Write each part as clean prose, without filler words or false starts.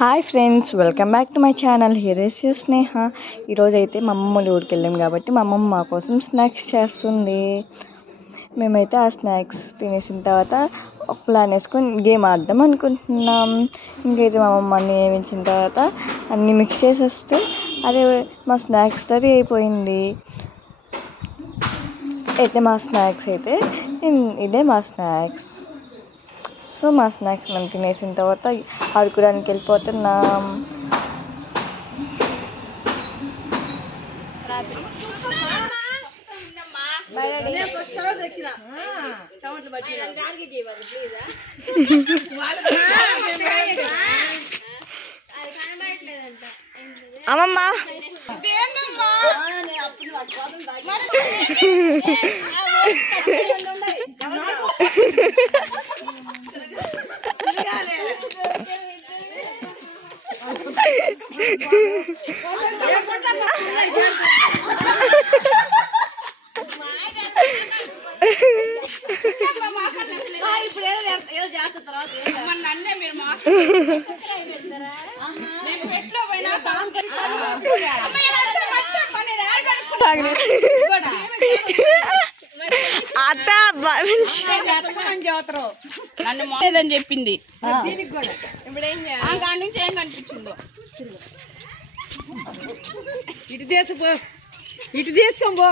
Hi friends, welcome back to my channel. Here is your Sneha. ఈరోజు అయితే మా అమ్మమ్మ ఊరికి వెళ్ళాం కాబట్టి మా అమ్మమ్మ మా కోసం స్నాక్స్ చేస్తుంది. మేమైతే ఆ స్నాక్స్ తినేసిన తర్వాత ఒక ప్లాన్ వేసుకొని గేమ్ ఆడదాం అనుకుంటున్నాం. ఇంకైతే మా అమ్మమ్మ అన్నీ వేయించిన తర్వాత అన్నీ మిక్స్ చేసేస్తే అదే మా స్నాక్స్ రెడీ అయిపోయింది. అయితే మా స్నాక్స్ అయితే ఇదే మా స్నాక్స్. సో మా స్నాక్స్ మేము తినేసిన తర్వాత ఆడుకోవడానికి వెళ్ళిపోతున్నాం. అమ్మమ్మ నన్ను లేదని చెప్పింది. దాని నుంచి ఏం కనిపించిందో ఇటు తీసుకో, ఇటు తీసుకోబో.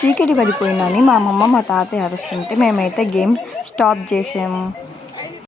చీకటి పడిపోయిందని మా అమ్మమ్మ మా తాతయ్య అరుస్తుంటే మేమైతే గేమ్ స్టాప్ చేసాము.